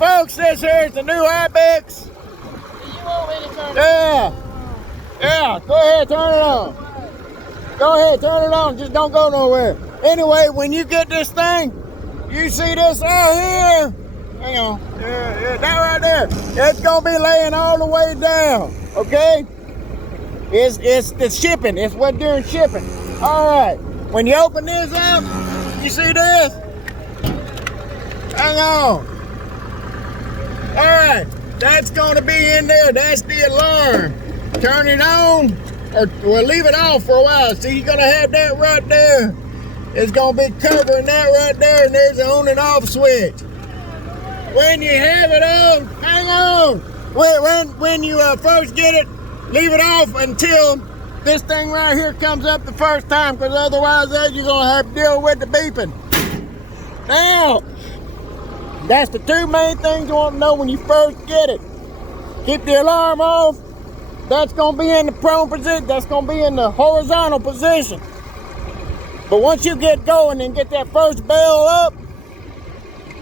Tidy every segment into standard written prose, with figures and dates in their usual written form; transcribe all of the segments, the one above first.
folks, this here is the new IBEX. You want me to turn it Yeah. Yeah, go ahead, turn it on. Go ahead, turn it on. Just don't go nowhere. Anyway, when you get this thing, you see this out here. Hang on. Yeah, that right there. It's gonna be laying all the way down. Okay? It's the shipping. It's what during shipping. Alright. When you open this up, you see this? Hang on. Alright. That's gonna be in there. That's the alarm. Turn it on, or we'll leave it off for a while. See, you're gonna have that right there. It's gonna be covering that right there, and there's an on and off switch. When you have it on, hang on. When you first get it, leave it off until this thing right here comes up the first time, because otherwise you're gonna have to deal with the beeping. Now, that's the two main things you want to know when you first get it. Keep the alarm off. That's going to be in the prone position. That's going to be in the horizontal position. But once you get going and get that first bell up,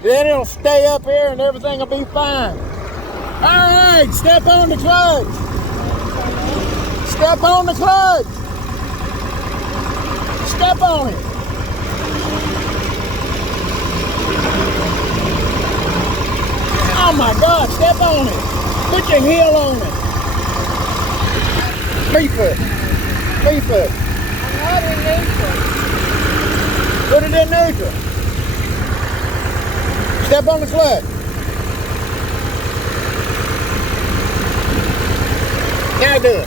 then it'll stay up here and everything will be fine. All right, step on the clutch. Step on the clutch. Step on it. Oh my God, step on it. Put your heel on it. 3 foot. 3 foot. I'm not in neutral. Put it in neutral. Step on the clutch. Now do it.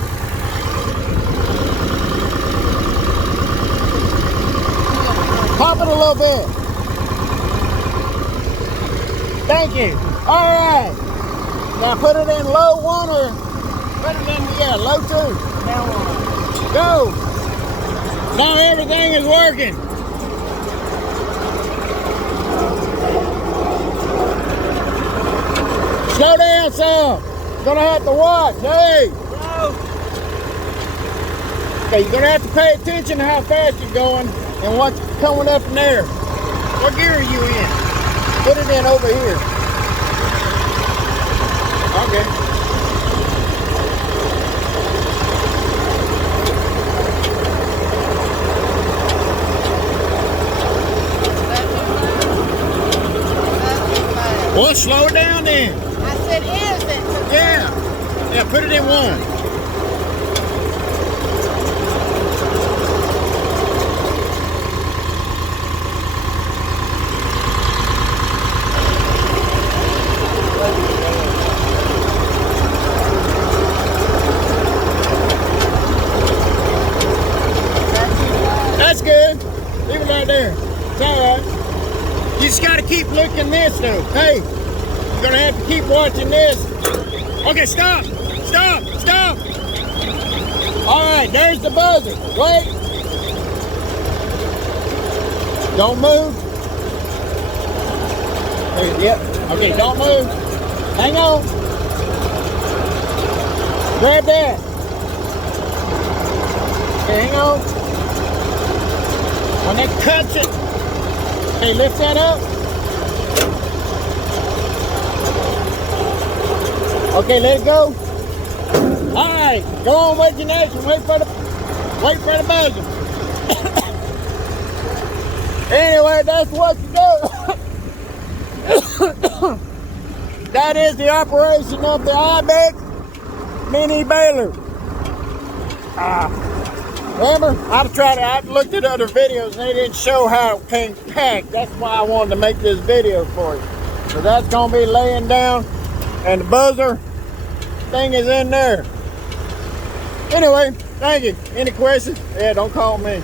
Pop it a little bit. Thank you. All right. Now put it in low 1 or put it in, low 2. Now what? Go. Now everything is working. Slow down some. You're gonna have to watch. Hey. Go. Okay, you're gonna have to pay attention to how fast you're going and what's coming up in there. What gear are you in? Put it in over here. Okay. Well, slow it down then. I said, is it? Yeah. Yeah, put it in 1. That's good. Leave it right there. It's all right. You just got to keep looking this though. Hey, you're gonna have to keep watching this. Okay, stop, stop, stop. All right, there's the buzzer. Wait. Don't move. Yep. Okay, don't move. Hang on. Grab that. Okay, hang on. When it cuts it, okay, lift that up. Okay, let it go. All right, go on with your next one. Wait for the buzzer. Anyway, that's what you do. That is the operation of the IBEX mini baler. Remember, I've looked at other videos and they didn't show how it came packed. That's why I wanted to make this video for you. So that's gonna be laying down and the buzzer thing is in there. Anyway, thank you. Any questions? Yeah, don't call me.